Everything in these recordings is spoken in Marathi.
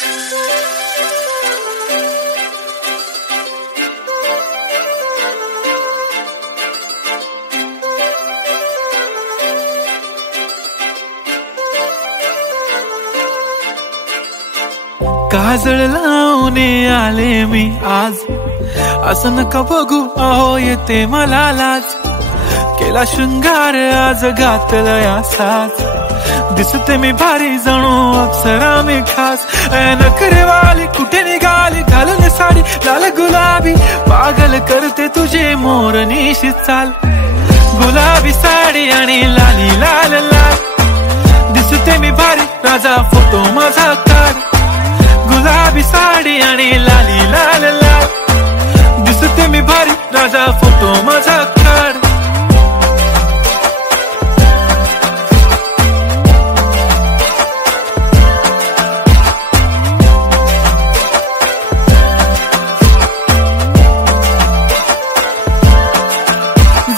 काजळ लावून आले मी आज, असं नका बघू अहो येते मला लाज. केला शृंगार आज घातला या साज, दिसते मी भारी जणू अप्सरा मी खास. नखरेवाली कुठे निघाली घालून साडी लाल गुलाबी, पागल करते तुझे मोरनीशी चाल. गुलाबी साडी आणि लाली लाल लाल, दिसते मी भारी राजा फोटो माझा काढ. गुलाबी साडी आणि लाली लाल लाल, दिसते मी भारी राजा फोटो माझा काढ.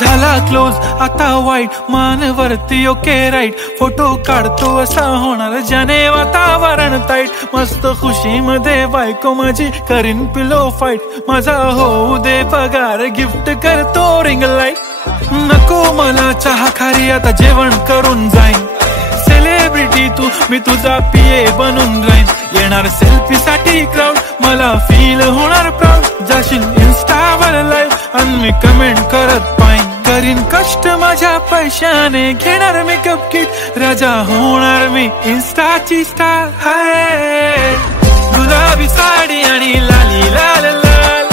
झाला क्लोज आता वाईट, मानवरती ओके राईट. फोटो काढतो असा होणार ज्याने वातावरण ताईट. मस्त खुशी मध्ये बायको माझी करीन पिलो फाईट. माझा होऊ दे पगार गिफ्ट करतो रिंग लाईट. नको मला चहा खारी आता जेवण करून जाईन. सेलिब्रिटी तू मी तुझा पिये बनून राहीन. येणार सेल्फी साठी क्राऊड मला फील होणार प्राऊड. जाशील इन्स्टावर लाईव्ह आणि मी कमेंट करत पाईन. करीन कष्ट माझ्या पैशाने घेणार मेकअप किट. राजा होणार मी इन्स्टाची स्टार. हाय गुलाबी साडी आणि लाली लाल लाल,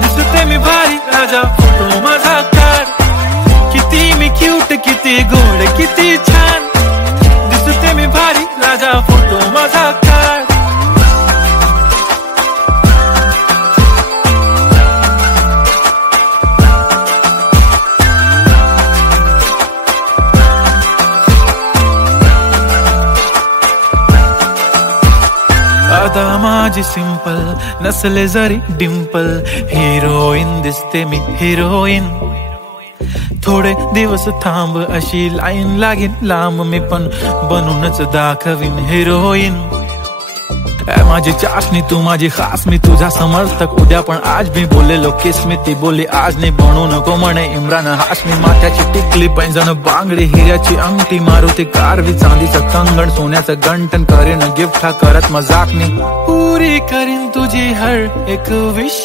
दिसते मी भारी राजा फोटो माझा काढ. किती मी क्यूट किती गोड किती छान, दिसते मी भारी राजा फोटो माझा काढ. आता माझी सिंपल नसले जरी डिंपल, हिरोईन दिसते मी हिरोईन. थोडे दिवस थांब अशी लाईन लागेल लांब, मी पण बनूनच दाखवीन हिरोईन. माझी चाशनी तू माझी खास, मी तुझा समर्थक उद्या पण आज. मी बोललेलो किस मी ती बोलली आज नाही. बनू नको म्हणे इम्रान हाशमी. माथ्याची टिकली पैंजण बांगडी हिऱ्याची अंगठी, मारुती कारवी चांदीचं कंगण सोन्याचं गंटन. करीन गिफ्ट हा करत मजाक मी, पुरी करीन तुझी हर एक विश.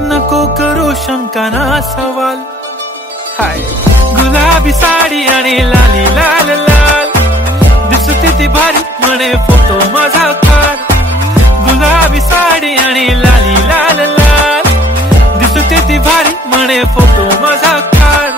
नको करू शंका ना सवाल. हाय गुलाबी साडी आणि लाली लाल लाल, दिसते ती भारी म्हणे फोटो माझा काढ. गुलाबी साडी आणि लाली लाल लाल, दिसते ती भारी म्हणे फोटो माझा काढ.